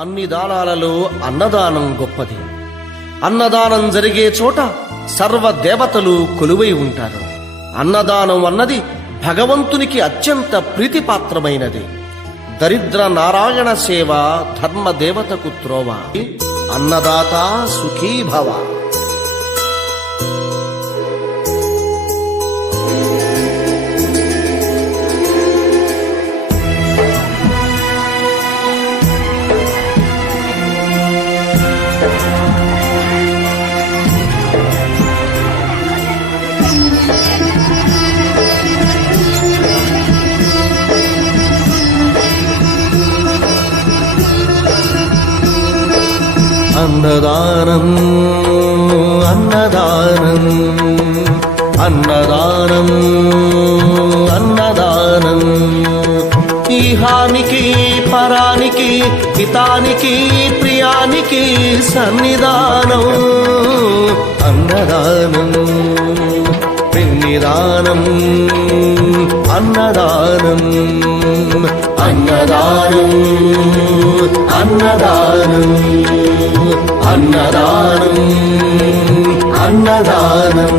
అన్ని దానాలలో అన్నదానం గొప్పది. అన్నదానం జరిగే చోట సర్వ దేవతలు కొలువై ఉంటారు. అన్నదానం అన్నది భగవంతునికి అత్యంత ప్రీతిపాత్రమైనది. దరిద్ర నారాయణ సేవ ధర్మదేవతకు త్రోవ. అన్నదాత సుఖీ భవ. అన్నదానం అన్నదానం అన్నదానం అన్నదానం ఈహానికి పరానికి హితానికి ప్రియానికి సన్నిధానం. అన్నదానం పిన్నిదానం అన్నదానం అన్నదానం అన్నదానం అన్నదానం అన్నదానం.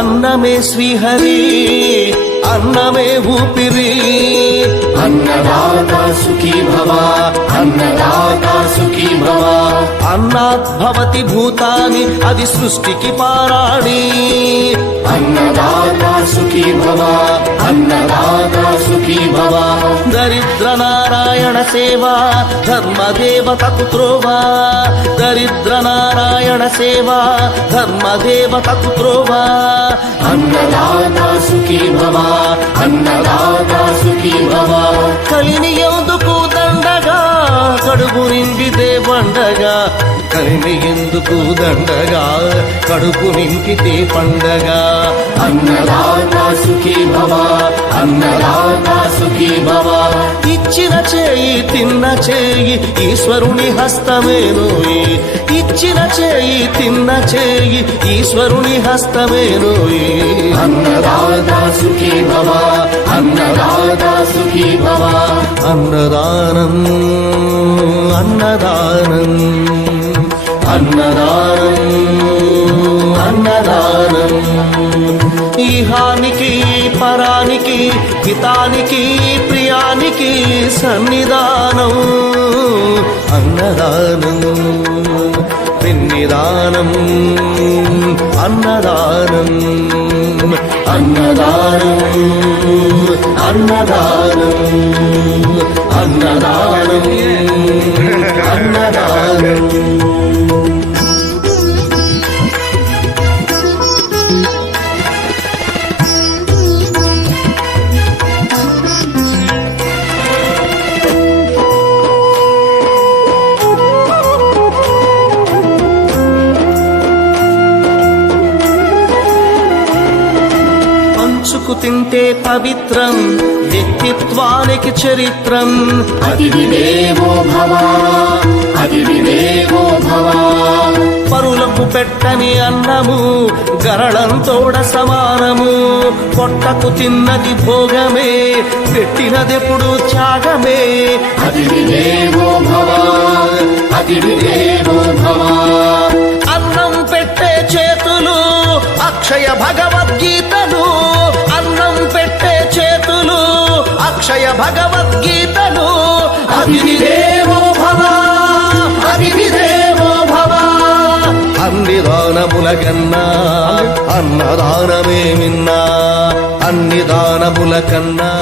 అన్నమే శ్రీహరి అన్నమే ఊపిరి. అన్నదాత సుఖీ భవ అన్నదాత సుఖీ భవ. అన్నాద్భవతి భూతాని అది సృష్టికి పారాణి. అన్నదాత సుఖీ భవ అన్నదాత సుఖీ భవ. దరిద్ర నారాయణ సేవ ధర్మదేవతకు త్రోవ. దరిద్ర నారాయణ సేవ ధర్మదేవతకు త్రోవ. అన్నదాత సుఖీ భవ అన్నదాత సుఖీ భవ. కలిని ఎందుకు దండగా కడుపు నిండితే పండగా. కలిని ఎందుకు దండగా కడుపు నింపితే పండగ. అన్నదాత సుఖీ భవ అన్నదాత సుఖీ భవ. ఇచ్చిన చేయి తిన్న చేయి ఈశ్వరుని హస్తమేనోయి. ఇచ్చిన చేయి తిన్న చేయి ఈశ్వరుని హస్తమేనోయి. అన్నదాత సుఖీ భవ అన్నదాత సుఖీ భవ. అన్నదానం అన్నదానం అన్నదానం అన్నదానం ఈహానికి పరానికి హితానికి ప్రియానికి సన్నిధానం. అన్నదానం పిన్నిదానం అన్నదానం అన్నదానం అన్నదానం అన్నదానం అన్నదానం. తింటే పవిత్రం వ్యక్తిత్వానికి చరిత్రం. అతిథి దేవో భవ అతిథి దేవో భవ. పరులకు పెట్టని అన్నము గరళంతోడ సమానము. పొట్టకు తిన్నది భోగమే పెట్టినదెప్పుడు త్యాగమే. అతిథి దేవో భవ అతిథి దేవో భవ. అన్నం పెట్టే చేతులు అక్షయ భగవద్గీతలు. అన్నం పెట్టే చేతులు అక్షయ భగవద్గీతలు. అతిథి దేవో భవ అతిథి దేవో భవ. అన్ని దానముల కన్నా అన్నదానమే మిన్నా. అన్ని దానముల కన్నా